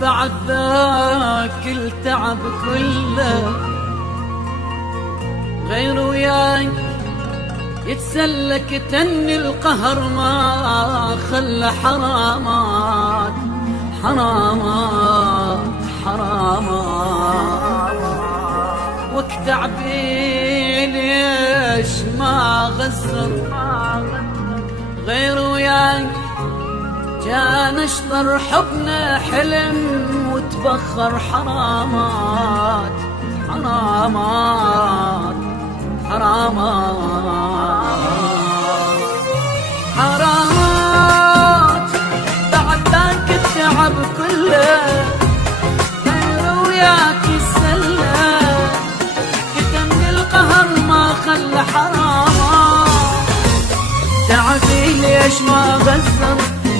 بعد ذاك التعب كله غير وياك يتسلك تن القهر ما خلى حرامات حرامات حرامات وقت عبي ليش ما غزر غير وياك جا نشطر حبنا حلم وتبخر حرامات حرامات حرامات حرامات بعد ذاك التعب كله غير وياك يسلى كتم القهر ما خلى حرامات تعبي ليش ما غزر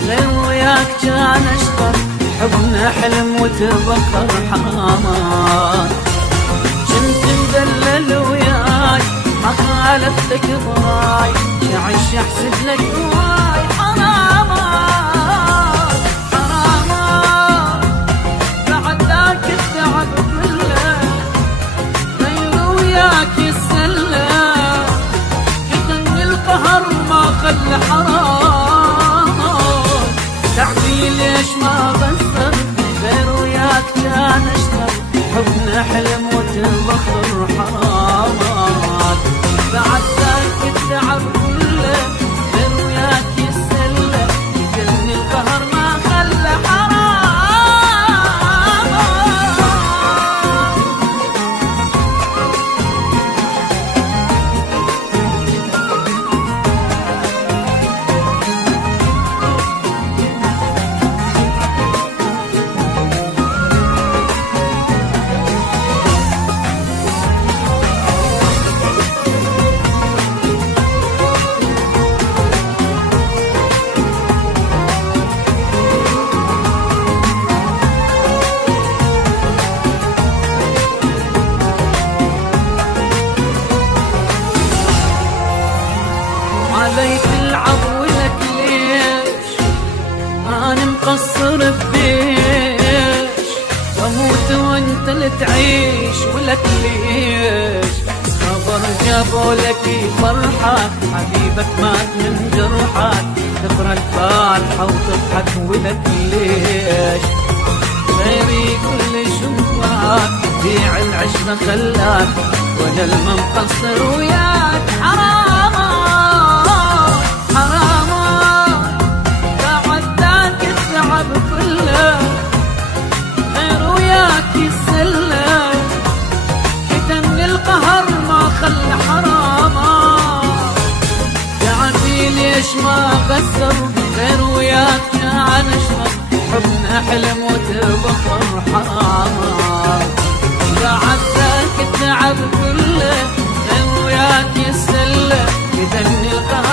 غير وياك جان اشطر حبنا حلم وتبخر حرامات كنت مدلل وياي ما خالفتك ضراي شعش احسد لك هواي حرامات حرامات بعد ذاك التعب كله غير وياك يسلى كتن القهر ما خلى حرام تعبي ليش ما غسر غير وياك كان اشتر حبنا حلم وتبخر حرامات بعد ذاك التعب كله غير وياك يسلى كتن القهر ما خلى علي تلعب ولك ليش انا مقصر بديش واموت وانت اللي تعيش ولك ليش صبر جابوا لك فرحة حبيبك مات من جرحك تقرا الفاتحة وتضحك ولك ليش غيري كل شوفك بيع العشرة خلاك وانا المقصر وياك حرامات حرامات بعد ذاك التعب كله غير وياك يسلى كتم القهر ما خلى حرامات تعبي ليش ما غسر غير وياك كان اشرب حبنا حلم وتبخر حرامات بعد ذاك التعب كله غير وياك يسلى كتم القهر